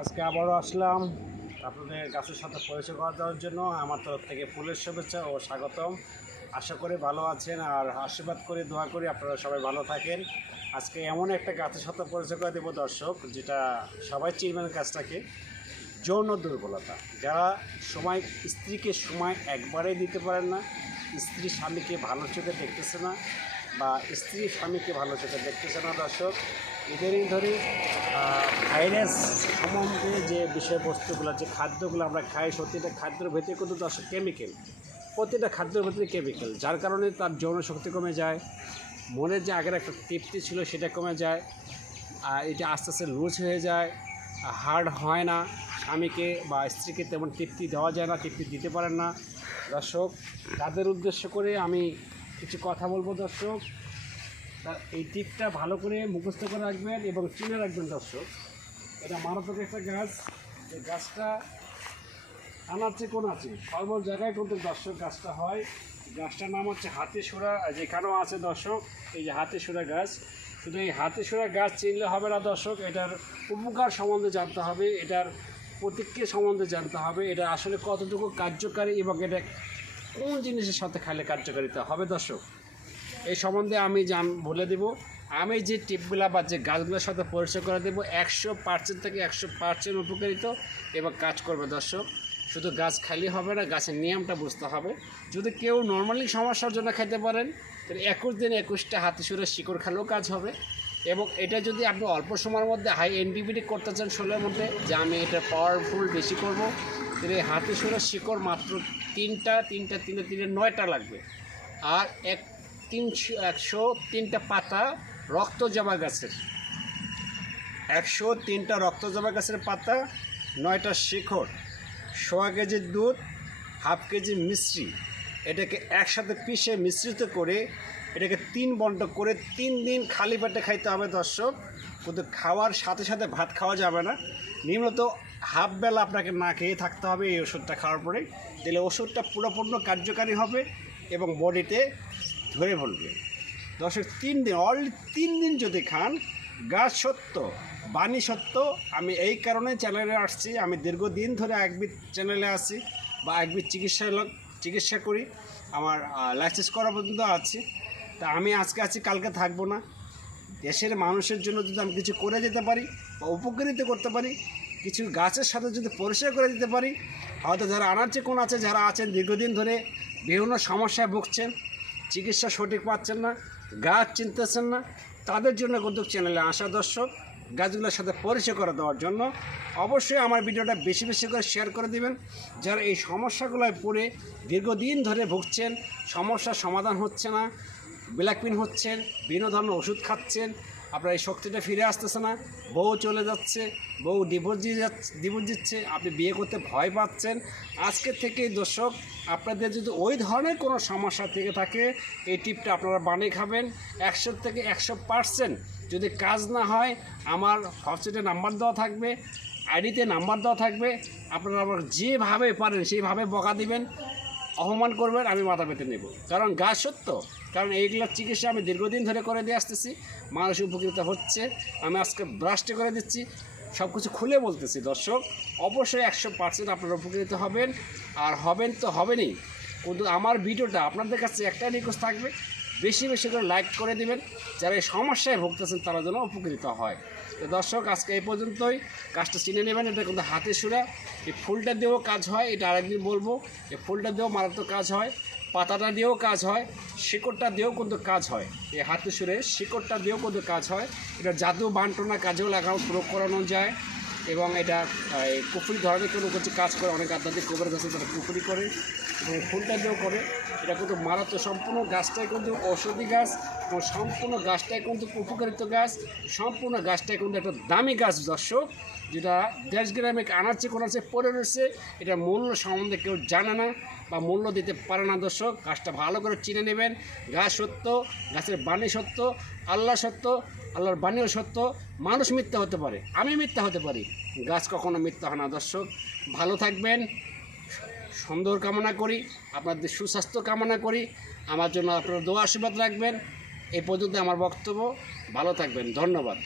আজকে আবারও আসলাম আপনাদের গাছের সাথে পরিচয় করা দেওয়ার জন্য। আমার তরফ থেকে ফুলের শুভেচ্ছা ও স্বাগতম। আশা করি ভালো আছেন আর আশীর্বাদ করি, দোয়া করি আপনারা সবাই ভালো থাকেন। আজকে এমন একটা গাছের সাথে পরিচয় করে দেবো দর্শক, যেটা সবাই চিনবেন গাছটাকে। যৌন দুর্বলতা, যারা সময় স্ত্রীকে সময় একবারেই দিতে পারেন না, স্ত্রী স্বামীকে ভালো চোখে দেখতেছে না, বা স্ত্রী স্বামীকে ভালো চোখে দেখতেছে না দর্শক, এদেরই ধরে ভাইরাস সম্বন্ধে যে বিষয়বস্তুগুলো, যে খাদ্যগুলো আমরা খাই, প্রতিটা খাদ্যের ভেতরে কিন্তু দর্শক কেমিক্যাল, প্রতিটা খাদ্যের ভেতরে কেমিক্যাল, যার কারণে তার যৌন শক্তি কমে যায়, মনের যে আগের একটা তৃপ্তি ছিল সেটা কমে যায়, আর এটা আস্তে আস্তে লুজ হয়ে যায়, হার্ড হয় না, স্বামীকে বা স্ত্রীকে তেমন তৃপ্তি দেওয়া যায় না, তৃপ্তি দিতে পারেন না দর্শক। তাদের উদ্দেশ্য করে আমি কিছু কথা বলবো দর্শক। এই টিপটা ভালো করে মুখস্থ করে রাখবেন এবং চিনে রাখবেন দর্শক। এটা মারাত্মক একটা গাছ। এই গাছটা আনাচে কোন আছে সর্ব জায়গায় কিন্তু দর্শক গাছটা হয়। গাছটার নাম হচ্ছে হাতিসুরা, যেখানেও আছে দর্শক। এই যে হাতিসুরা গাছ, শুধু এই হাতিসুরা গাছ চিনলে হবে না দর্শক, এটার উপকার সম্বন্ধে জানতে হবে, এটার প্রতিক্রিয়া সম্বন্ধে জানতে হবে, এটা আসলে কতটুকু কার্যকারী এবং এটা কোন জিনিসের সাথে খাইলে কার্যকারিতা হবে দর্শক, এই সম্বন্ধে আমি বলে দেব। আমি যে টিপগুলা বা যে গাছগুলোর সাথে পরিচয় করে দেবো 100% থেকে 100% উপকারিত এবং কাজ করবে দর্শক। শুধু গাছ খালি হবে না, গাছের নিয়মটা বুঝতে হবে। যদি কেউ নর্মালি সমস্যার জন্য খেতে পারেন, তাহলে 21 দিনে 21টা হাতিসুরের শিকড় খেলেও কাজ হবে। এবং এটা যদি আপনি অল্প সময়ের মধ্যে হাই এনটিভিটি করতে চান, 16-এর মধ্যে, যে আমি এটা পাওয়ারফুল বেশি করব, তাহলে হাতিসুরের শিকড় মাত্র তিনটা 9টা লাগবে। আর 103টা পাতা রক্ত জবা গাছের, 103টা রক্ত জবা গাছের পাতা, 9টা শিকড়, 100 কেজি দুধ, হাফ কেজি মিশ্রি, এটাকে একসাথে পিষে মিশ্রিত করে এটাকে 3 বন্ড করে 3 দিন খালি পেটে খাইতে হবে দর্শক। কিন্তু খাওয়ার সাথে সাথে ভাত খাওয়া যাবে না, নিম্নত হাফ বেলা আপনাকে না খেয়ে থাকতে হবে এই ওষুধটা খাওয়ার পরে। তাহলে ওষুধটা পুরোপূর্ণ কার্যকারী হবে এবং বডিতে ধরে বলবে দর্শক। 3 দিন, অনলি 3 দিন যদি খান, গাছ সত্য বাণী সত্য। আমি এই কারণে চ্যানেলে আসছি, আমি দীর্ঘদিন ধরে একবিদ চ্যানেলে আছি বা একবিদ চিকিৎসা করি, আমার লাইসেন্স করা পর্যন্ত আছি। তা আমি আজকে আছি, কালকে থাকবো না। দেশের মানুষের জন্য যদি আমি কিছু করে যেতে পারি বা উপকৃত করতে পারি, কিছু গাছের সাথে যদি পরিচয় করে দিতে পারি, হয়তো যারা আনাচে কোন আছে, যারা আছেন দীর্ঘদিন ধরে বিভিন্ন সমস্যায় ভুগছেন, চিকিৎসা সঠিক পাচ্ছেন না, গাছ চিনতেছেন না, তাদের জন্য কিন্তু চ্যানেলে আসা দর্শক, গাছগুলোর সাথে পরিচয় করে দেওয়ার জন্য। অবশ্যই আমার ভিডিওটা বেশি বেশি করে শেয়ার করে দিবেন। যারা এই সমস্যাগুলোয় পড়ে দীর্ঘদিন ধরে ভুগছেন, সমস্যার সমাধান হচ্ছে না, ব্ল্যাকপিন হচ্ছেন, বিভিন্ন ধরনের ওষুধ খাচ্ছেন, আপনার এই শক্তিটা ফিরে আসতেছে না, বউ চলে যাচ্ছে, বউ ডিভোর্স দিচ্ছে, আপনি বিয়ে করতে ভয় পাচ্ছেন, আজকে থেকেই দর্শক আপনাদের যদি ওই ধরনের কোনো সমস্যা থেকে থাকে, এই টিপটা আপনারা বানিয়ে খাবেন। 100 থেকে 100%। যদি কাজ না হয়, আমার হোয়াটসঅ্যাপে নাম্বার দেওয়া থাকবে, আইডিতে নাম্বার দেওয়া থাকবে, আপনারা আমার যেভাবে পারেন সেইভাবে বকা দিবেন, অপমান করবেন, আমি মাথা পেতে নেব। কারণ গাছ সত্য, কারণ এইগুলোর চিকিৎসা আমি দীর্ঘদিন ধরে করে দিয়ে আসতেছি, মানুষ উপকৃত হচ্ছে। আমি আজকে ব্রাশটে করে দিচ্ছি, সব কিছু খুলে বলতেছি দর্শক। অবশ্যই 100% আপনারা উপকৃত হবেন, আর হবেন তো হবেনই। কিন্তু আমার ভিডিওটা আপনাদের কাছে একটা রিকোয়েস্ট থাকবে, বেশি বেশি করে লাইক করে দিবেন, যারা এই সমস্যায় ভুগতেছেন তারা যেন উপকৃত হয়। তো দর্শক, আজকে এই পর্যন্তই। কাজটা চিনে নেবেন, এটা কিন্তু হাতিসুরা। এই ফুলটা দিয়েও কাজ হয়, এটা আরেকদিন বলবো। এই ফুলটা দিয়েও মারাত্মক কাজ হয়, পাতাটা দিয়েও কাজ হয়, শিকড়টা দিয়েও কিন্তু কাজ হয়। এই হাতিসুরের শিকড়টা দিয়েও কিন্তু কাজ হয়। এটা জাদু বান্টনা কাজেও লাগানো, প্রয়োগ করানো যায়। এবং এটা পুকুরি ধরনের কোনো কিছু কাজ করে, অনেক আধ্যাত্মিক কবর গাছে তারা পুকুরি করে, এবং ফুলটা দিয়েও করে। এটা কিন্তু মারাত্মক, সম্পূর্ণ গাছটাই কিন্তু ঔষধি গাছ, এবং সম্পূর্ণ গাছটাই কিন্তু উপকারিত গাছ, সম্পূর্ণ গাছটাই কিন্তু একটা দামি গাছ দর্শক, যেটা দেশ গ্রামে আনাচে কোনাচে পড়ে রয়েছে। এটা মূল্য সম্বন্ধে কেউ জানে না বা মূল্য দিতে পারে না দর্শক। গাছটা ভালো করে চিনে নেবেন। গাছ সত্য, গাছের বাণী সত্য, আল্লাহ সত্য, আল্লাহর বাণীও সত্য। মানুষ মিথ্যা হতে পারে, আমি মিথ্যা হতে পারি, গাছ কখনো মিথ্যা হয় না দর্শক। ভালো থাকবেন, সুন্দর কামনা করি, আপনাদের সুস্বাস্থ্য কামনা করি, আমার জন্য আপনারা দোয়া আশীর্বাদ রাখবেন। এই পর্যন্ত আমার বক্তব্য। ভালো থাকবেন, ধন্যবাদ।